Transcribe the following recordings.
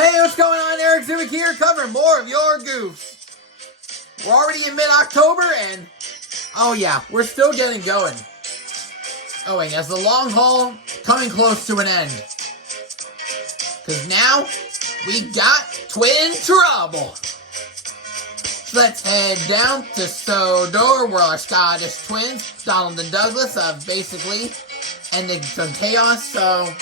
Hey, what's going on? Eric Zumick here, covering more of your Goofs. We're already in mid-October, and oh yeah, we're still getting going. Owing as the long haul coming close to an end. Because now, we got twin trouble. So let's head down to Sodor, where our Scottish twins, Donald and Douglas, have basically ended some chaos, so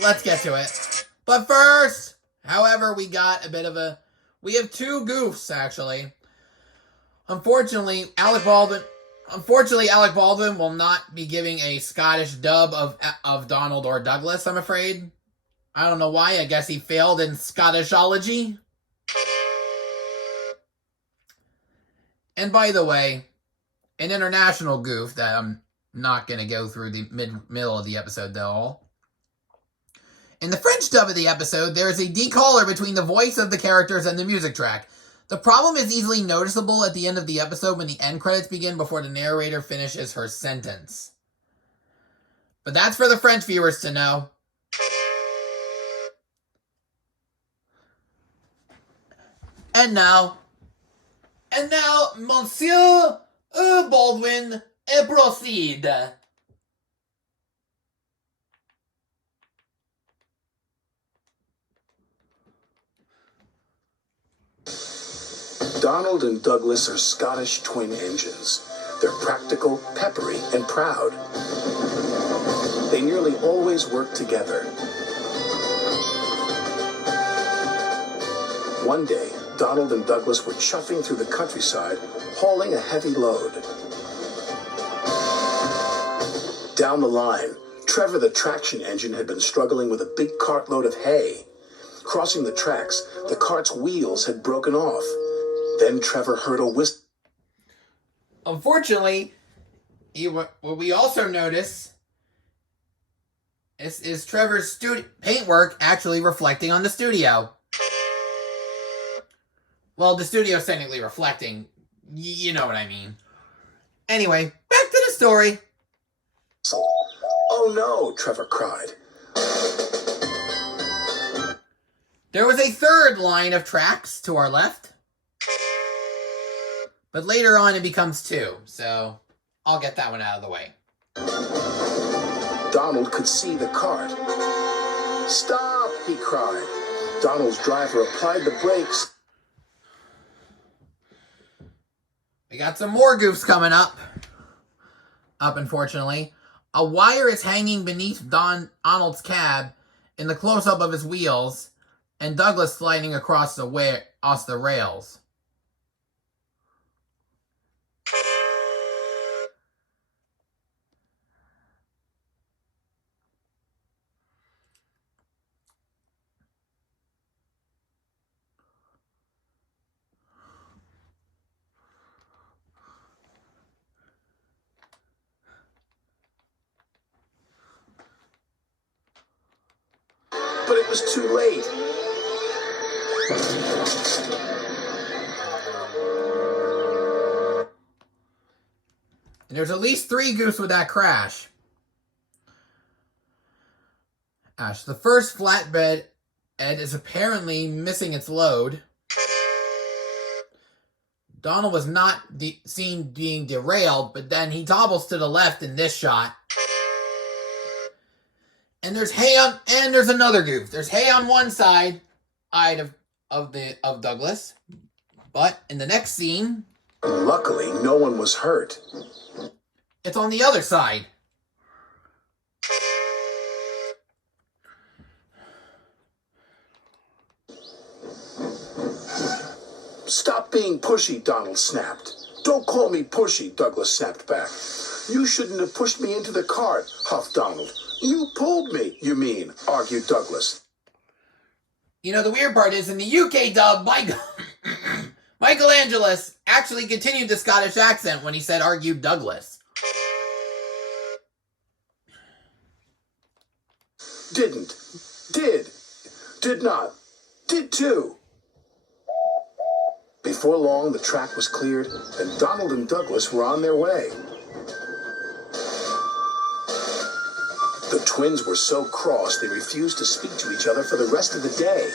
let's get to it. But first, however, we have two Goofs, actually. Unfortunately, Alec Baldwin will not be giving a Scottish dub of Donald or Douglas, I'm afraid. I don't know why. I guess he failed in Scottishology. And by the way, an international goof that I'm not going to go through the middle of the episode, though. In the French dub of the episode, there is a decaller between the voice of the characters and the music track. The problem is easily noticeable at the end of the episode when the end credits begin before the narrator finishes her sentence. But that's for the French viewers to know. And now, Monsieur Baldwin, proceed. Donald and Douglas are Scottish twin engines. They're practical, peppery, and proud. They nearly always work together. One day, Donald and Douglas were chuffing through the countryside, hauling a heavy load. Down the line, Trevor the traction engine had been struggling with a big cartload of hay. Crossing the tracks, the cart's wheels had broken off. Then Trevor heard a whistle. Unfortunately, what we also notice is Trevor's paintwork actually reflecting on the studio. Well, the studio's technically reflecting. You know what I mean. Anyway, back to the story. Oh no, Trevor cried. There was a third line of tracks to our left. But later on it becomes two, so I'll get that one out of the way. Donald could see the cart. Stop, he cried. Donald's driver applied the brakes. We got some more Goofs coming up, unfortunately. A wire is hanging beneath Donald's cab in the close-up of his wheels, and Douglas sliding across the rails. But it was too late. And there's at least 3 Goofs with that crash. The first flatbed is apparently missing its load. Donald was not seen being derailed, but then he topbles to the left in this shot. And there's there's another Goof. There's hay on one side of Douglas, but in the next scene, luckily no one was hurt. It's on the other side. Stop being pushy, Donald snapped. Don't call me pushy, Douglas snapped back. You shouldn't have pushed me into the cart, huffed Donald. You pulled me, you mean, argued Douglas. You know, the weird part is in the UK dub, Michael Angelis actually continued the Scottish accent when he said argued Douglas. Didn't. Did. Did not. Did too. Before long, the track was cleared, and Donald and Douglas were on their way. The twins were so cross they refused to speak to each other for the rest of the day.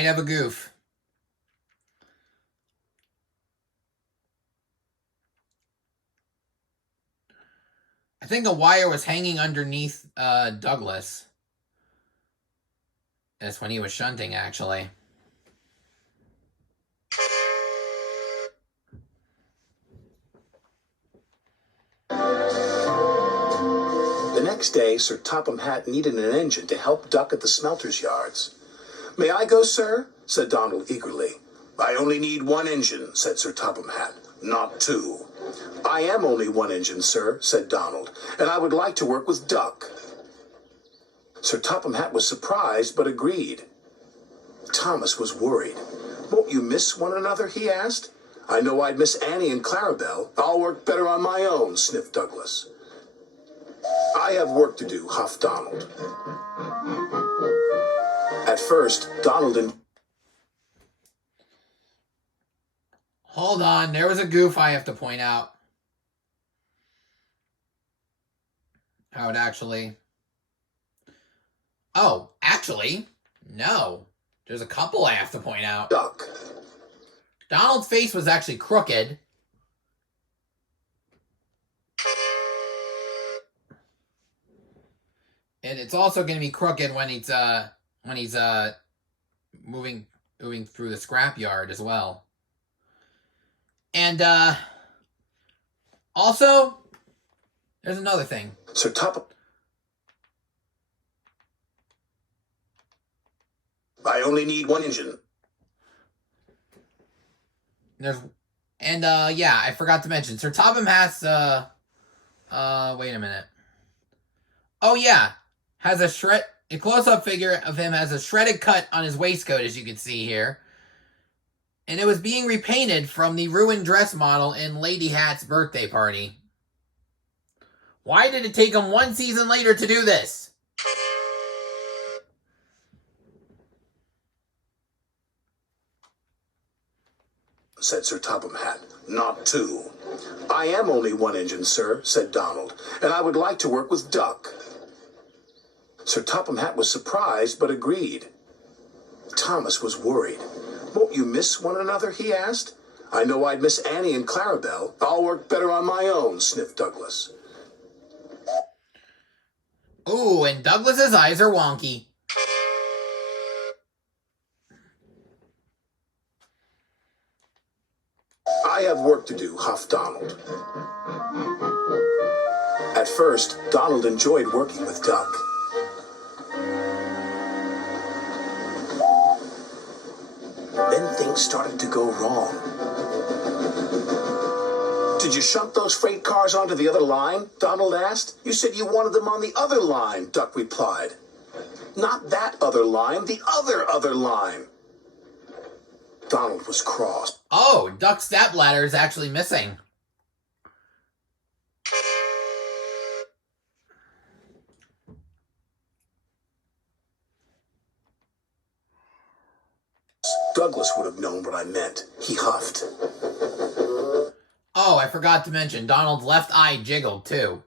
might have a goof. I think a wire was hanging underneath Douglas. That's when he was shunting, actually. The next day, Sir Topham Hatt needed an engine to help Duck at the smelter's yards. "May I go, sir?" said Donald eagerly. "I only need one engine," said Sir Topham Hatt, "not two." "I am only one engine, sir," said Donald, "and I would like to work with Duck." Sir Topham Hatt was surprised, but agreed. Thomas was worried. "Won't you miss one another?" he asked. "I know I'd miss Annie and Clarabelle. I'll work better on my own," sniffed Douglas. "I have work to do," huffed Donald. At first, Donald and... Hold on, there was a goof I have to point out. How it actually... Oh, actually, no. There's a couple I have to point out. Duck. Donald's face was actually crooked. And it's also going to be crooked when he's moving through the scrapyard as well. And also, there's another thing. Sir Topham... "I only need one engine." Yeah, I forgot to mention Sir Topham Hatt's wait a minute. Oh yeah, has a close-up figure of him has a shredded cut on his waistcoat, as you can see here. And it was being repainted from the ruined dress model in Lady Hatt's birthday party. Why did it take him one season later to do this? Said Sir Topham Hatt, "not two." "I am only one engine, sir," said Donald, "and I would like to work with Duck." Sir Topham Hatt was surprised, but agreed. Thomas was worried. "Won't you miss one another?" he asked. "I know I'd miss Annie and Clarabelle. I'll work better on my own," sniffed Douglas. Ooh, and Douglas's eyes are wonky. "I have work to do," huffed Donald. At first, Donald enjoyed working with Duck. Then things started to go wrong. "Did you shunt those freight cars onto the other line?" Donald asked. "You said you wanted them on the other line," Duck replied. "Not that other line, the other line." Donald was cross. Oh, Duck's stepladder is actually missing. Douglas would have known what I meant. He huffed. Oh, I forgot to mention, Donald's left eye jiggled too.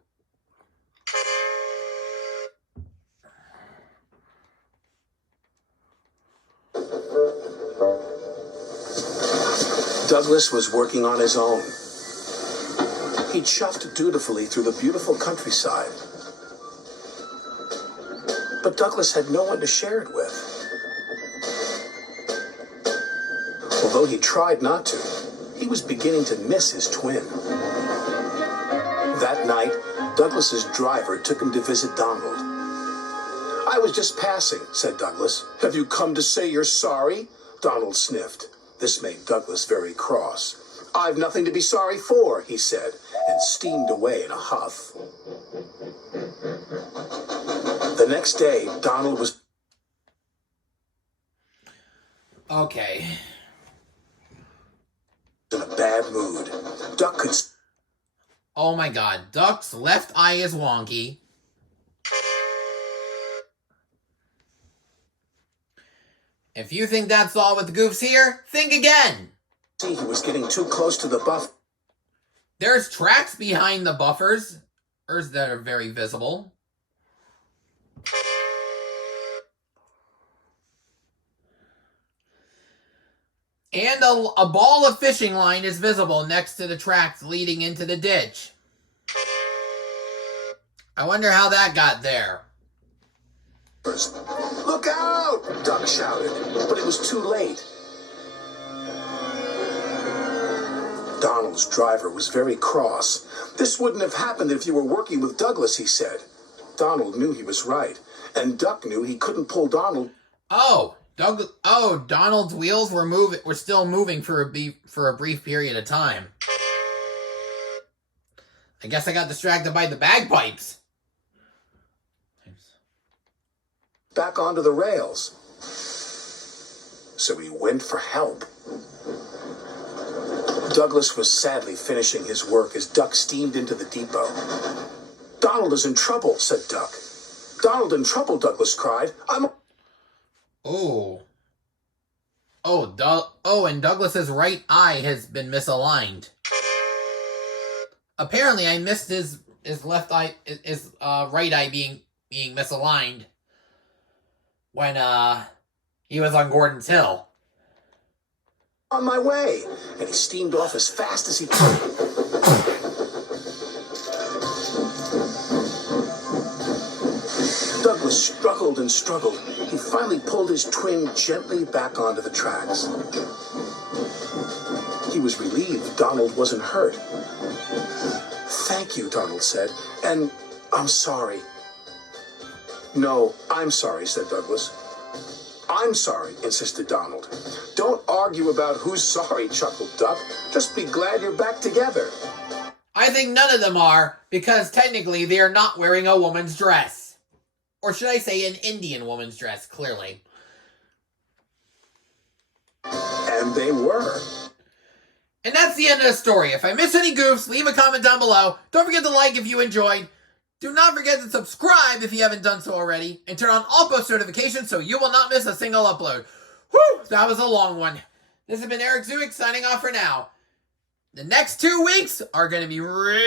Douglas was working on his own. He chuffed dutifully through the beautiful countryside. But Douglas had no one to share it with. Although he tried not to, he was beginning to miss his twin. That night, Douglas's driver took him to visit Donald. "I was just passing," said Douglas. "Have you come to say you're sorry?" Donald sniffed. This made Douglas very cross. "I've nothing to be sorry for," he said, and steamed away in a huff. The next day, Donald was... Okay. in a bad mood. Duck could... Oh my god, Duck's left eye is wonky. If you think that's all with the goofs here, think again! see he was getting too close to the buff... There's tracks behind the buffers that are very visible. And a ball of fishing line is visible next to the tracks leading into the ditch. I wonder how that got there. Look out! Duck shouted, but it was too late. Donald's driver was very cross. This wouldn't have happened if you were working with Douglas, he said. Donald knew he was right, and Duck knew he couldn't pull Donald. Donald's wheels were still moving for a brief period of time. I guess I got distracted by the bagpipes. Back onto the rails. So he went for help. Douglas was sadly finishing his work as Duck steamed into the depot. Donald is in trouble, said Duck. Donald in trouble, Douglas cried. And Douglas's right eye has been misaligned. Apparently, I missed his left eye, his right eye being misaligned when he was on Gordon's Hill. On my way, and he steamed off as fast as he could. Douglas struggled and struggled. He finally pulled his twin gently back onto the tracks. He was relieved Donald wasn't hurt. Thank you, Donald said, and I'm sorry. No, I'm sorry, said Douglas. I'm sorry, insisted Donald. Don't argue about who's sorry, chuckled Duck. Just be glad you're back together. I think none of them are, because technically they are not wearing a woman's dress. Or should I say an Indian woman's dress, clearly. And they were. And that's the end of the story. If I miss any goofs, leave a comment down below. Don't forget to like if you enjoyed. Do not forget to subscribe if you haven't done so already. And turn on all post notifications so you will not miss a single upload. Whew, that was a long one. This has been Eric Zuick signing off for now. The next 2 weeks are going to be really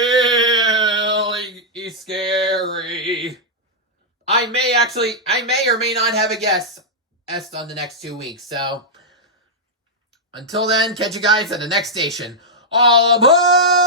scary. I may or may not have a guest on the next 2 weeks. So, until then, catch you guys at the next station. All aboard!